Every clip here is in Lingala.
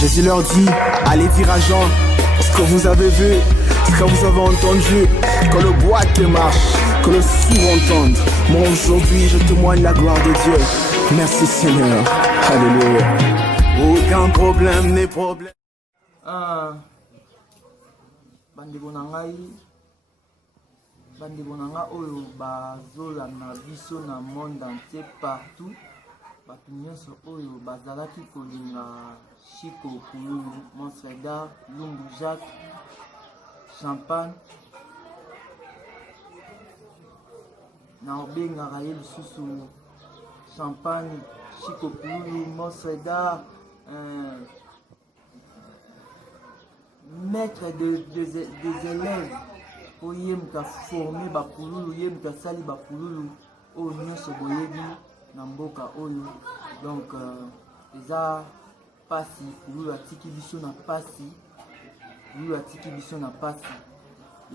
Jésus leur dit, allez dire à Jean ce que vous avez vu, ce que vous avez entendu, que le boîtier marche, que le sourd entende. Moi aujourd'hui je témoigne la gloire de Dieu. Merci Seigneur. Alléluia. Aucun problème n'est problème. Bandeko na nga oyo bazolanda biso na monde entier partout. Bato nyonso oyo bazalaki kolinga Chico Pululu, Monsfeda, Lumbu Jacques, Champagne. Na obengaka ye lisusu Champagne, Chico Pululu, Monsfeda, maître des élèves pour yemka former bapululu, yemka sali bapululu oyo nyonso boyebi na mboka oyo. Donc eza pasi pululu atiki biso na pasi, pululu atiki biso na pasi.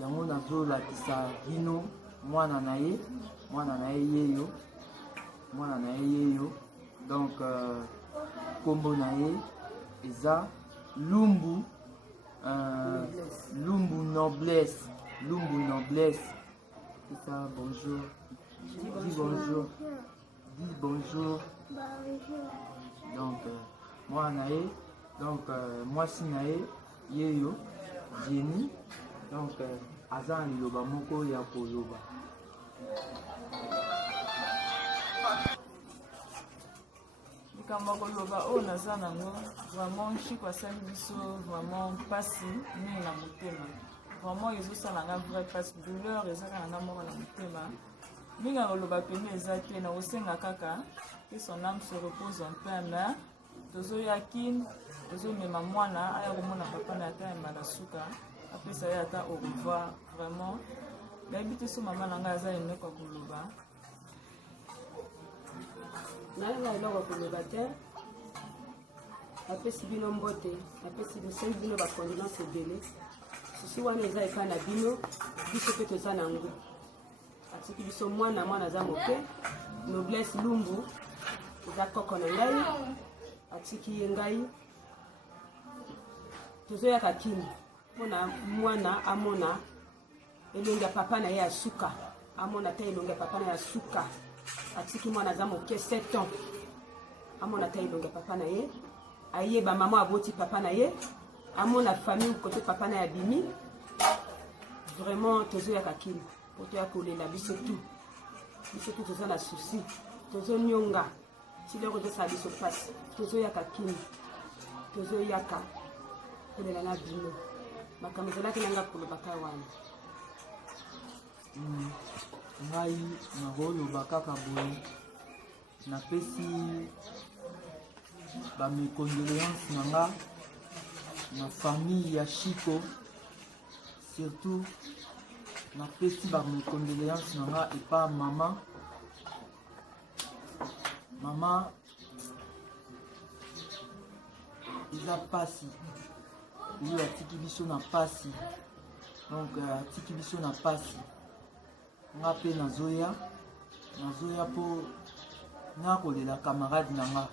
Yango nazolakisa bino mwana na ye yeyo, mwana na ye yeyo. Donc kombo na ye eza Lumbu Lumbu Noblesse. Lumbu Noblesse. C'est ça, bonjour. Dis bonjour. Dis bonjour. Donc, moi nae. Donc, moi si nae. Yeyo. Jenny. Donc, azan liloba moko ya koloba. Koloba o naza nango vraiment Chico asali biso vraiment pasi mingi na motema. Vraiment ezosala nga vrai pasi douleur ezaka na moko na motema. Mingi koloba pene eza te na osenga kaka que son âme se repose en paix, mais tozoyaki tozomema mwana aya komona papa na ata yamba na suka apesa ye ata au revoir. Vraiment nayebi te so mama na nga aza emeka koloba. Nanga eloko koloba te, apesi bino mbote, apesi bino bakondolence ebele. Susi wana eza epai na bino, biso mpe toza nango. Atiki biso mwana aza moke, Noblesse Lumbu eza koko na ngai, atiki ye ngai. Tozoyaka kini mpona mwana amona elongi ya papa na ye ya suka, amona te elongi ya papa na ye ya suka. Atiki mwana aza moke 7 ans, amona ta ilonga papa na ye, ayeba mama aboti papa na ye, amona famille côté papa na ya bimi. Vraiment tozoyaka kini poto ya kolela biso tout toza na souci, tozo nyonga si loko tosala biso pasi, tozoyaka kini, tozoyaka kolela na bino makambo ezalaki nanga kolobaka wana. Ngai nakoloba kaka boye, napesi bamecondoléance na nga na famille ya Chico. Surtout napesi bamecondoléance na nga epa mama eza pasi oyo atiki biso na pasi. Donc atiki biso na pasi. Nga pe nazoya po nga kolela camarade na nga,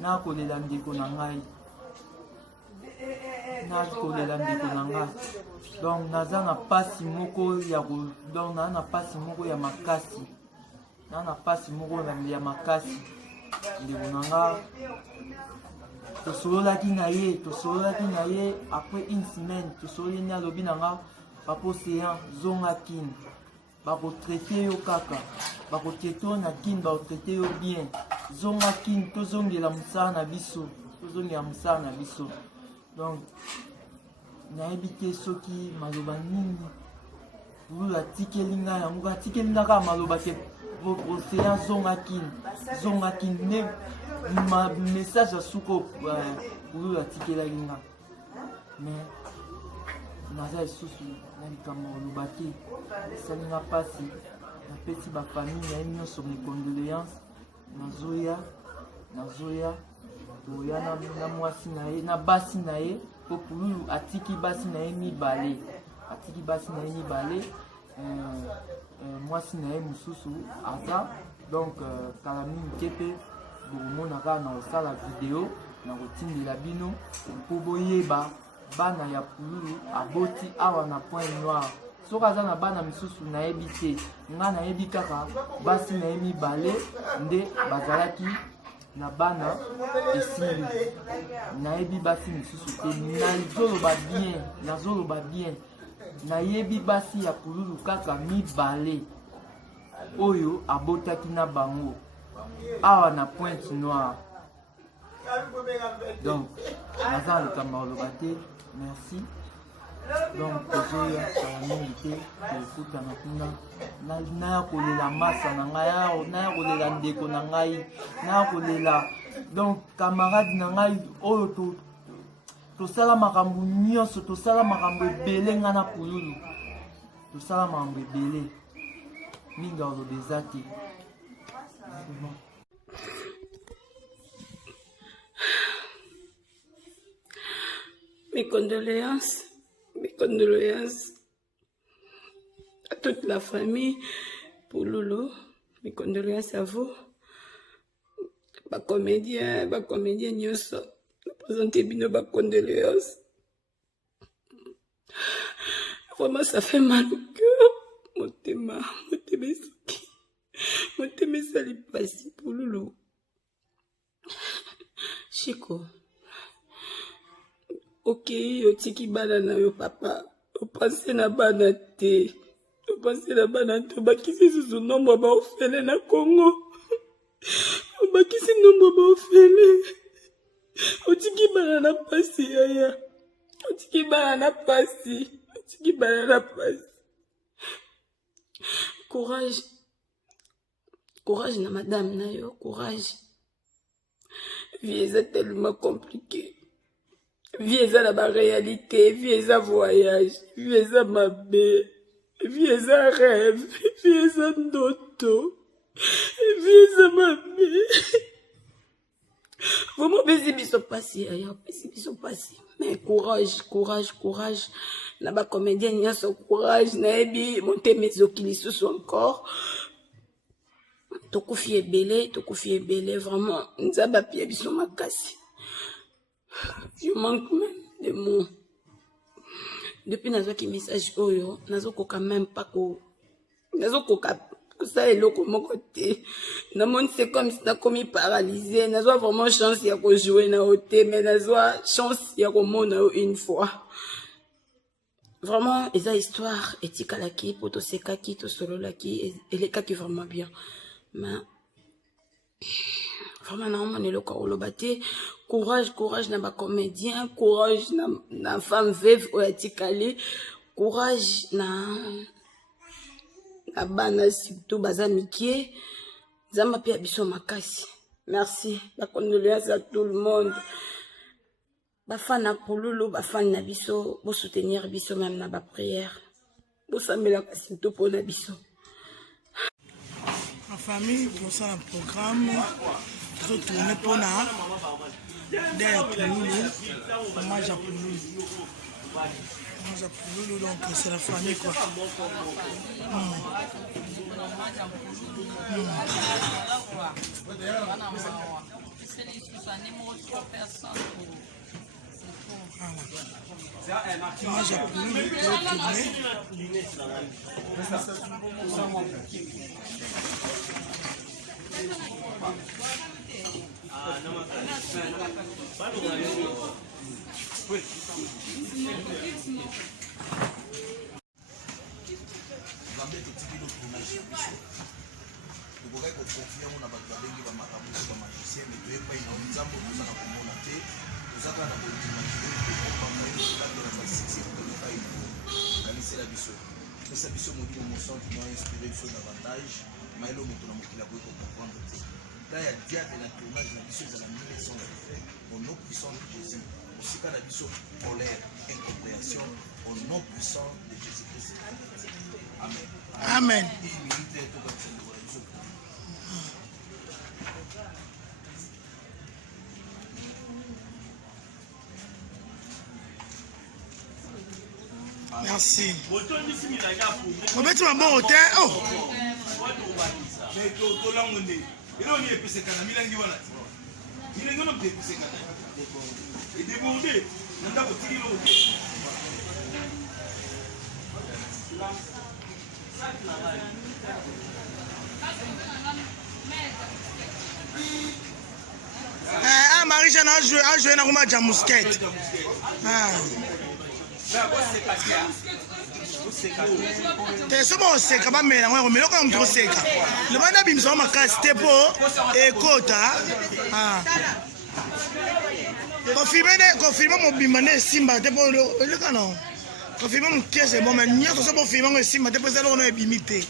nga kolela ndeko na ngai, nga kolela ndeko na nga. Donc naza na pasi moko ya donc na pasi moko ya makasi, na pasi moko ya makasi. Ndeko na nga tosololaki na ye après une semaine, tosololi na lobi na nga papo séant zonga kini. Bakotraite yo kaka, bakotraite yo na kini, bakotraite yo bien. Zonga kini, tozongela mosala na biso, tozongela mosala na biso. Donc nayebi te soki maloba nini Pululu atikeli ngai yango, atikeli kaka maloba ke oseya zonga kini ne message ya suko Pululu atikelaki ngai. Mais naza lisusu na likambo oloba te esali nga pasi. Napesi bafamille na ye nyonso mecondoléance. Nazoya toya na mwasi na ye na basi na ye po Pululu atiki basi na ye mibale, mwasi na ye mosusu aza. Donc kala mingi te mpe bokomonaka na kosala video na kotindela bino mpo boyeba bana ya pululu aboti awa na Point Noir. Soki aza na bana misusu nayebi te, nga nayebi kaka basi na ye mibale nde bazalaki na bana esili. Nayebi basi misusu te, nazoloba bien. Nayebi basi ya pululu kaka mibale oyo abotaki na bango awa na Pointe Noire. Donc naza likamba oloba te, merci. Donc tozoya kala mingi te tokutana kuna naya kolela masa na ngai, naya kolela ndeko na ngai, naya kolela donc camarade na ngai oyo tosala makambo nyonso, tosala makambo ebele nga na pululu, tosala makambo ebele mingi oloba eza te. Mes condoléances à toute la famille pour Lolo. Mes condoléances à vous. Ba comédien nyoso. Présentez bino ba condoléances. Vraiment ça fait mal au cœur. Motema soki. Motema sali pasi pour Lolo. Chico. Ok, otiki bana na yo papa. Opense na bana te. Obakisi susu nombre ba ofele na Congo. Obakisi nombre ba ofele. Otiki bana na pasi yaya. Otiki bana na pasi. Courage. Courage na madame na yo. Courage. Vie est tellement compliquée. Vie eza na ba réalité, vie eza voyage, vie eza mabe, vie eza rêve, vie eza ndoto, vie eza mabe. Vraiment besi biso pasi aya, besi biso pasi. Mais courage. Na ba comédien nyonso courage, na ebi monter mes okilisusu encore. Tokufi ebele, vraiment nzaba pia biso makasi. Je manque même de mots. Depuis nazo ki message oyo, nazo koka même pas ko. Nazo koka ça est loko mon côté. Na monde c'est comme si na komi paralysé, nazo vraiment chance ya ko jouer na hoté, mais nazo chance ya ko mona une fois. Vraiment esa histoire etikalaki poto sekaki to sololaki elekaki vraiment bien. Mais vraiment na on eloko olobate. Courage na ba comédien, courage na femme veuve oyatikali, courage na bana surtout bazamikie, zamba pia biso makasi. Merci, la condoléance à tout le monde. Ba fan na pululu, ba fan na biso, bo soutenir biso même na ba prière. Bo samela surtout pour na biso. Ma famille, pour ça un programme, nous tourner pour na derrière Pululu, hommage à Pululu. Donc c'est la famille quoi. Hommage à Pululu pour tourner. Là, il y a diable et la tournage de la mission de la mission au nom puissant de Jésus. Aussi, quand la mission colère, incompréhension, au nom puissant de Jésus-Christ. Amen. Amen. Merci. On met un bon hôtel. Oh. Marie-Jeanne a joué dans le match à Mousquette. C'est bon, c'est quand même, mais là, quand on sait, le mandat bimso ma casse tepo et kota. Confirmer mon bimane simba tepo le canon. Confirmer mon caisse est bon, mais n'y a pas de confirmer simba tepo ça on a bimité.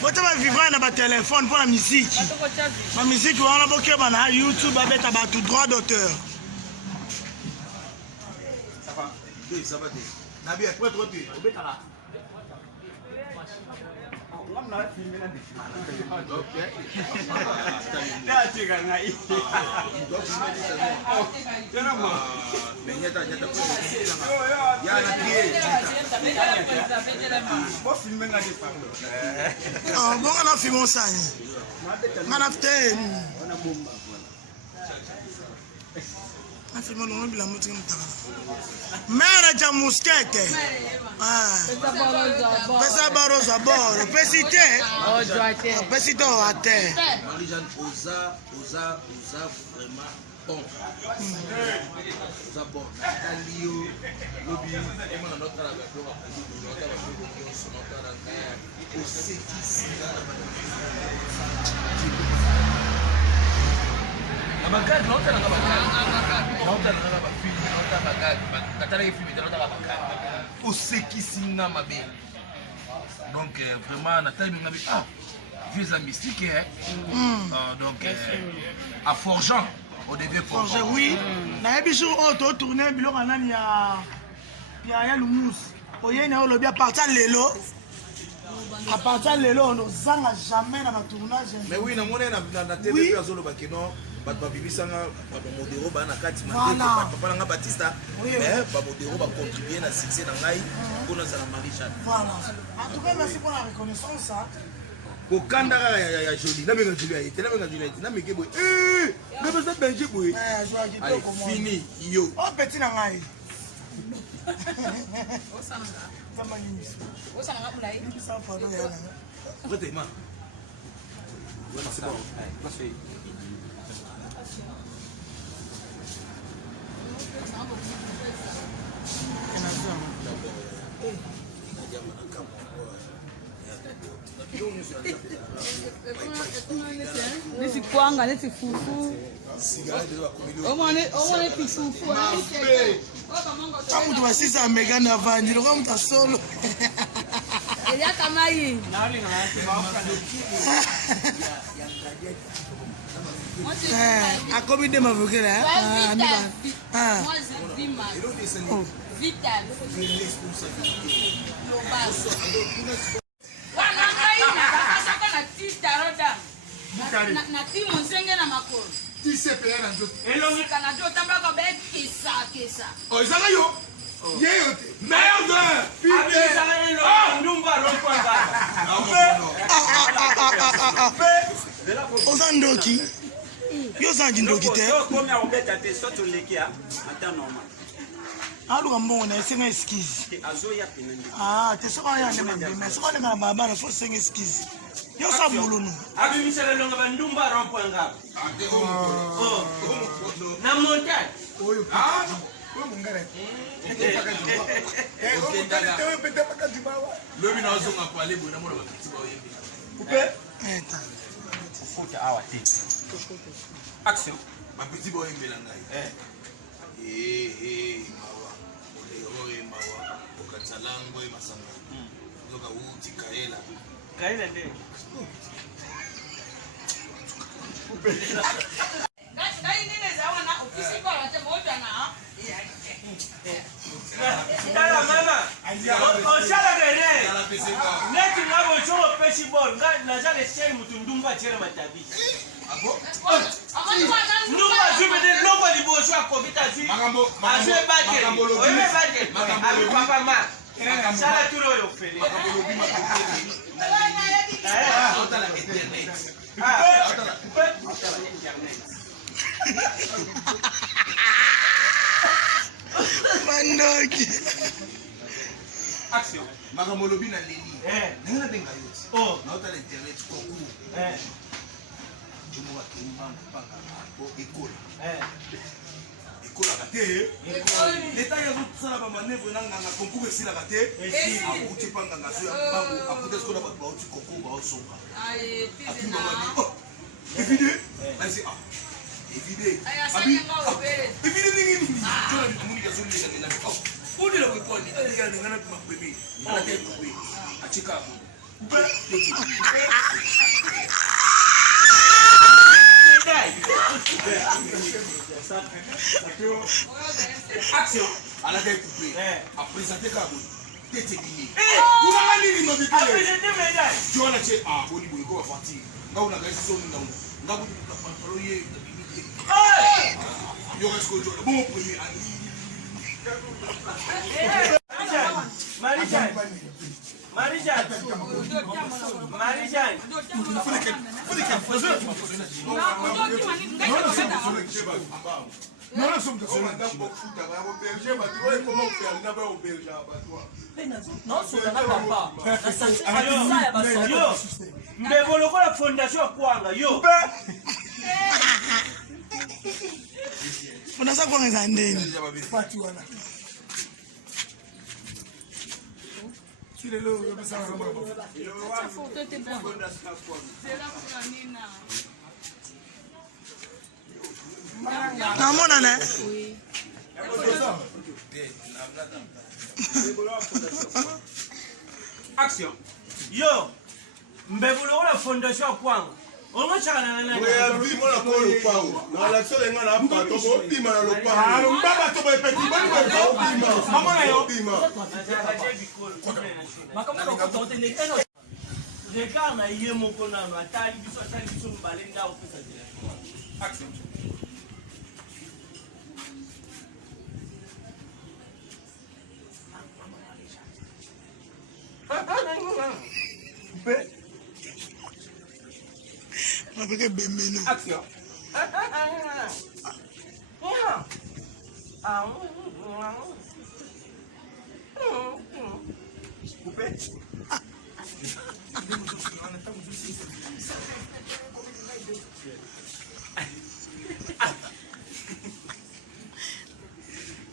Faut vivre dans téléphone pour la musique. La musique, on a beaucoup de YouTube avec tout droit d'auteur. Ça va. Nabi, après trop peu. Bon, on a filmé ça. On a fait. Mère de Mousquette. Pesa Barros à bord. Pesité. Pesité à terre. Marie-Jeanne, osa vraiment bon. Osa bon. Alio, lobby, et mon autre à la donc vraiment Nathalie Mingabi vieux la mystique donc à Forgeant au début Forgeant oui na ebiso auto tourner biloko nani ya Lumous oyena o lobi à partir lelo on zanga jamais dans ma tournage mais oui na mona na télé pe azolo bakeno bato babibisanga bamodero bana kati papa nanga Batista mais bamodero bacontribuer na succès na ngai mpona zala Marie-Jeanne. Voilà. En tout cas, merci pour la reconnaissance. kokandaka ya joli namenga joli ya ete namenga joli ya ete nameke boye nabeza danger boye allez fini yo oh petit na ngai vraiment c'est bon. Nesse kwanga, nesse fufu. Omone pisufu. Kama mtu wasisa amegana avandi, kama mtu asolo. Elia kamai. Akobi de mavukela. Moi je vis ma vital. Na timu nsenge na makoro. TCP na njoto. Elongi kana njoto tambaka be kesa. Oh izanga yo. Yeyo. Merde. Abisanga elo ndumba rokwanga. Ozandoki. Yo zanji ndoki te. Yo komya obeta te soto lekia ata normal. Aluka mbongo na esenga eskize. Azoya pinandi. Ah, te soka ya ndema ndema. Soka ndema baba na fo senga eskize. Yo sa mulunu. Abi misele longa bandumba rokwanga. Na montagne. Oyo. Lobi na ozonga kwa lebo na mona bakiti ba oyembi. Coupe. Eta. Futa awa te. Action. Bakiti ba oyembi la ngai. Mawa. Ole mawa. Okatsalango e masanga. Loka uti kaela. Kaela nde. Ngai nene zawana ofisi kwa wate moja na. Dala mama. Oshala gere. Neti ngabo choro peshi ball. Ngai nazale sheri mutundumba chere matabi. Action. Magamolobi na leli. Nanga benga yo. Oh, na ota internet koku. Jumo wa kimba panga bo école. École à gâté. L'état ya zutsala ba manevre na nganga concours esila gâté. Akuti panga ngaso ya bango akuti skola ba ba uti koku ba osonga. Aki ba mani. Oh. Évité. Vas-y ah. Évité. Abi. Évité ningi. Jona ni communique sur les na. Oh. On est là pour quoi? Il y a des gens qui m'ont payé. On a été coupé. À Chicago. Action. À la tête coupée. À présenter Cabo. T'es terminé. Vous n'avez pas dit à présenter médaille. Tu vois là, tu es ah, bon, il faut partir. Là, on a gagné son nom. Là, on a parlé de l'imité. Il y aura ce que tu as. Bon, premier. Marie-Jeanne. la fondation kwanga yo. Fondation kwanga zandeni. Pati wana. Namona Action. Yo, mbebolo la fondation kwanga. On va chakana na. Ouais, bi mona ko lo pango. Na la sole nga na pa to ko bima na lo pango. Ah, mbaba to be petit ba ko bima. Mama na yo bima. Makamo ko to tele eno. Regarde na yé moko na no atali biso mbalenga opesa dira. Action. Action.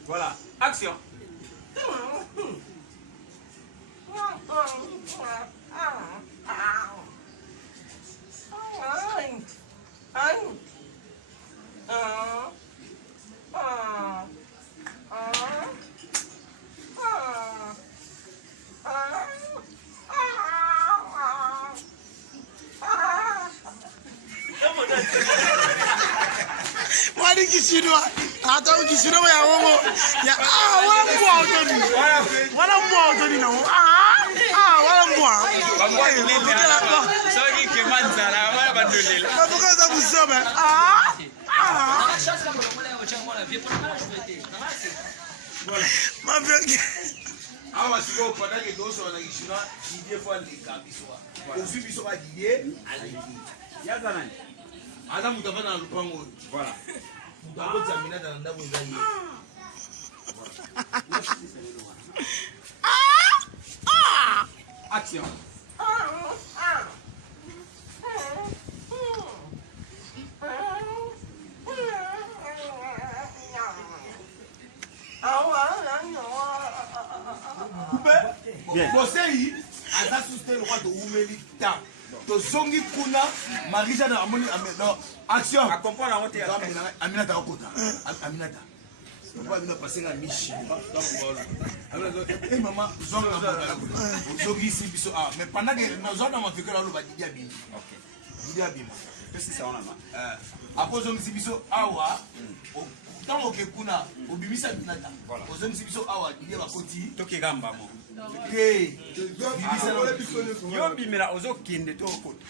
Voilà, action. Wadi Kishidwa, hata ukishidwa ya wongo ya wala mbwa otoni, na wala mbwa. Soki kemanzara wala bandolela. Babukaza kusoma. Mabenge. Awa siko pendant que nous sommes en Chine, il des fois les cabisois. Au fil du soir d'hier, Yazana. Adam vous avez dans le pango. Voilà. Vous avez examiné dans le ndabo zaïe. Action. Conseil, Ada sustain le roi de Oumelita. To zongi kuna, Marija na amoni ameno. Action. Accompagne la montée. Aminata okota. Aminata. Papa vient passer à Michi. Eh maman, zonga na zongi ici biso ah, mais pendant que nous on a montré que là le Didia Bim. OK. Didia Bim. Qu'est-ce que ça on a? Après zongi ici biso awa. Tant que kuna, obimisa binata. Zongi ici biso awa, Didia bakoti. Toki gamba mo. Yo bimela ozokende to okota.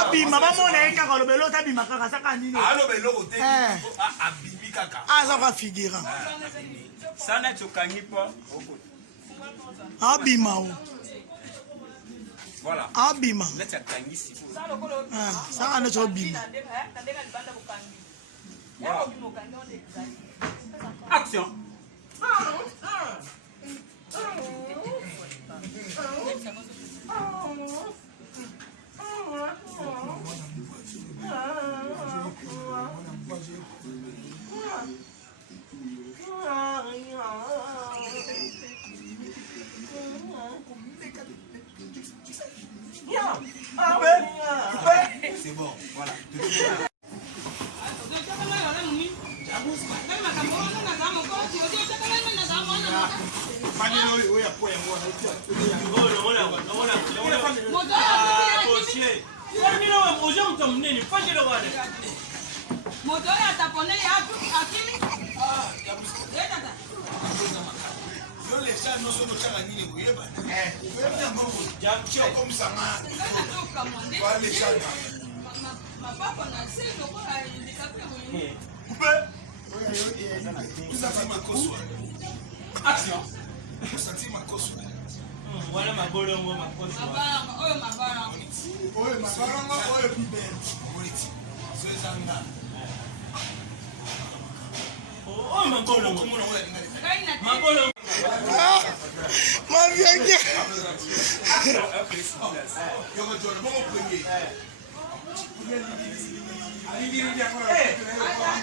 Abima bamona ye kaka lobelo tabima kaka saka nini. Alobelo kote. Abimi kaka. Azaka figurant. Sana tokangi pa okota. Abima o. Voilà. Abima. Let's akangi si. Saka ne so bima. Action. C'est bon, voilà. Action. Voilà ma bolongo ma koso. Oyo mabalongo oyo bibel. Zezanga. Oh ma bolongo. Ma bolongo. Ma vieille. Yoko John, bon premier.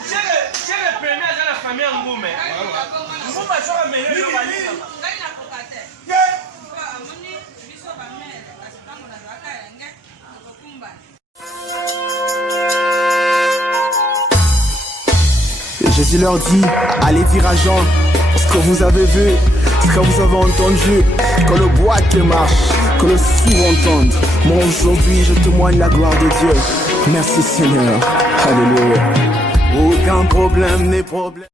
Chez le premier à la famille Ngoume. Ngoume sera meilleur que Balinga. Jésus leur dit, allez dire à Jean ce que vous avez vu, ce que vous avez entendu, que le bois qui marche, que le sourd entende. Moi aujourd'hui je témoigne la gloire de Dieu. Merci Seigneur. Alléluia. Aucun problème n'est problème.